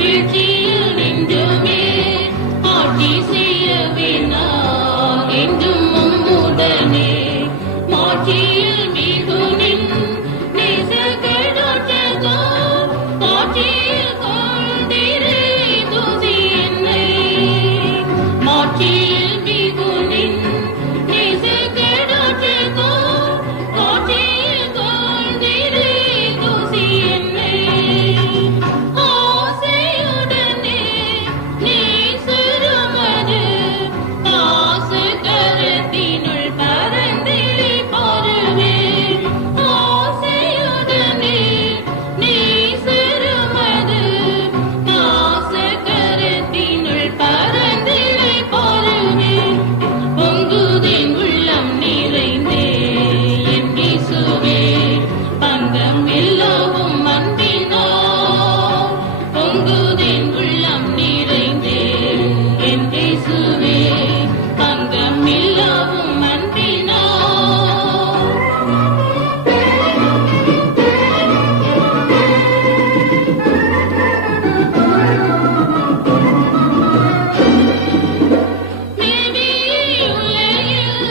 வீழ்ச்சியில் நின்றுமே ஆட்சி செய்யவே நான் என்றும் உம்முடனே மாட்சியில் மிகுனின் நேசகடோற்றதோ காட்சியில் கொண்டிரே தூசி என்னை மாட்சியில் மிகுனின் நேசகடோற்றதோ காட்சியில் கொண்டிரே தூசி என்னை ஆசையுடனே நீ சிறுமது பாசகரத்தினுள் பரந்திழி பாருவே ஆசையுடனே நீ சிறுமது பாசகரத்தினுள் பரந்திழி பாருவே பொங்குதேன் உள்ளம் நிறைந்தே என் இயேசுவே பங்கம் எல்லோவும் அன்பினோ பொங்குதேன் உள்ளம் நிறைந்தே என் இயேசுவே பங்கம் எல்லோவும் அன்பினோ மேவியுலகில்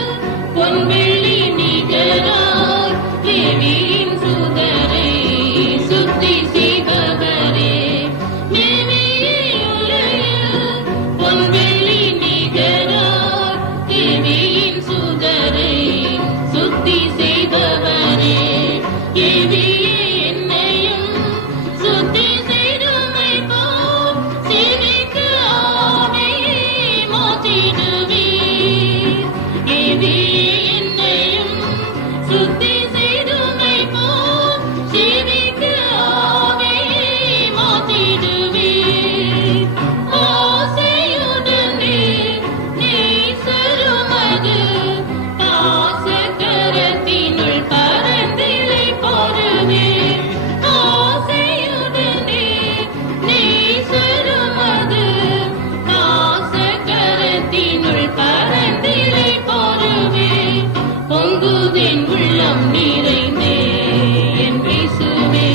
பொன்வெள்ளி நிகராய் தேவியின் சுடரை சுத்தி செய்பவரே மேவியுலகில் பொன்வெள்ளி நிகராய் தேவியின் சுடரை சுத்தி செய்பவரே ஏவியே என்னையும் சுத்தி செய்துமை போ சேவைக்கு ஆவியை மாற்றிடுவீர் ஏவியே என்னையும் சுத்தி செய்துமை போ சேவைக்கு ஆவியை மாற்றிடுவீர் ஆசையுடனே நீ சருமது பாசகரத்தினுள் பரந்திழை பாருவே ஆசையுடனே நீ சருமது பாசகரத்தினுள் பரந்திழை பாருவே பொங்குதேன் உள்ளம் நிறைந்தே என் இயேசுவே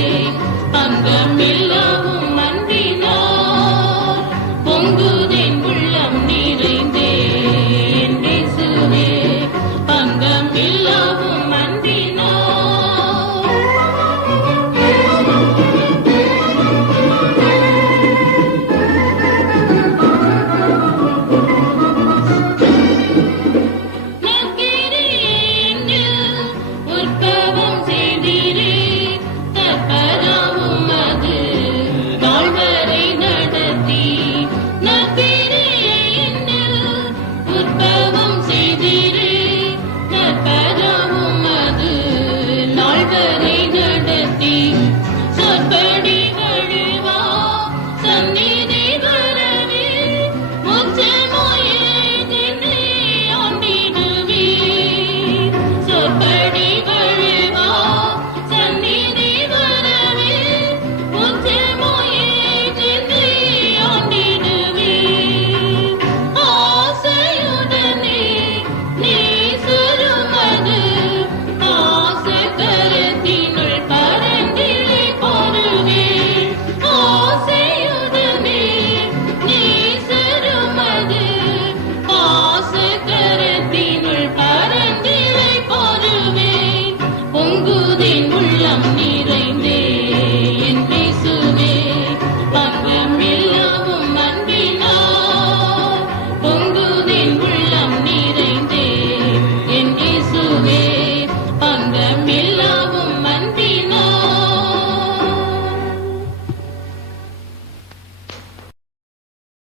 பங்கம் எல்லோவும் அன்பினார் பொங்குதேன் உள்ளம் நிறைந்தே என் இயேசுவே பங்கம் எல்லோவும் அன்பினார் நற்கிரியையில் உற்பவம் செய்தீரே தற்பராவும் அது வாழ்வரை நடத்தி நற்கிரியையில் உற்பவம் செய்தீரே தற்பராவும் அது நாள்வரை நடத்தி சொற்படி வழிவா சந்நிதி வரவே முச்சமோயே தினை ஆண்டிடுவீர் சொற்படி வழிவா சந்நிதி வரவே முச்சமோயே தினை ஆண்டிடுவீர் ஆசையுடனே நீ சுருமது பாசகரத்தினுள் பரந்திழை பாருவே ஆசையுடனே நீ சுருமது பாசகரத்தினுள் பரந்திழை பாருவே பொங்குதேன் உள்ளம் நிறைந்தே என் இயேசுவே பங்கம்